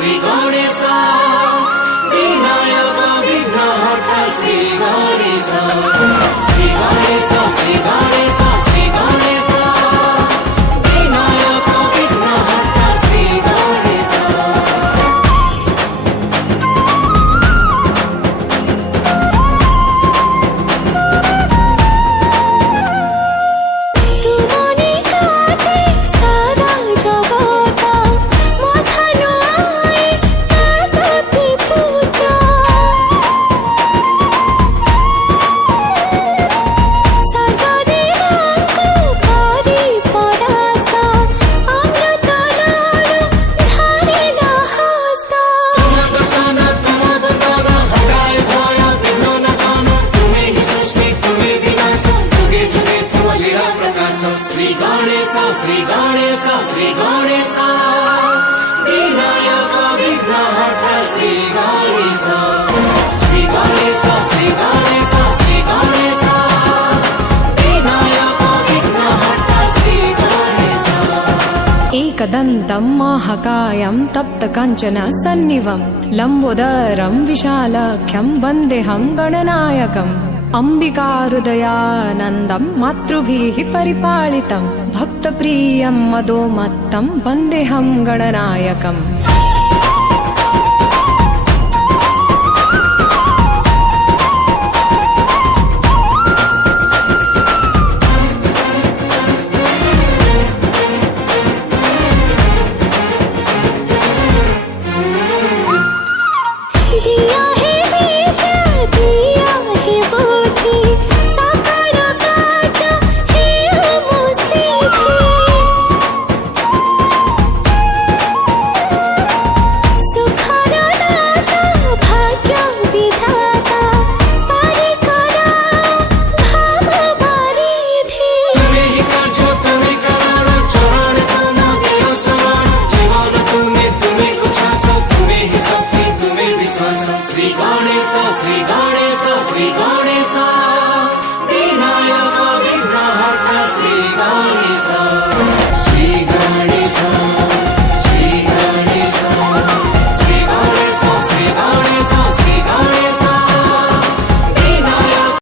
श्री गणेश विनायक विघ्नहर्ता श्री गणेश श्री गणेश श्री गणेश श्री गणेश विनायक विघ्नहर्ता श्री गणेश। श्री गणेश श्री गणेश श्री गणेश विनायक विघ्नहर्ता श्री गणेश श्री गणेश श्री गणेश श्री गणेश विनायक विघ्नहर्ता श्री गणेश। एकदन्तं महाकायं तप्तकाञ्चन सन्निभं लम्बोदरं विशालाख्यं वन्देऽहं गणनायकम् अम्बिकाहृदयानन्दं मातृभिः परिपालितं भक्तप्रियं मदोमत्तं वन्देऽहं गणनायकम्।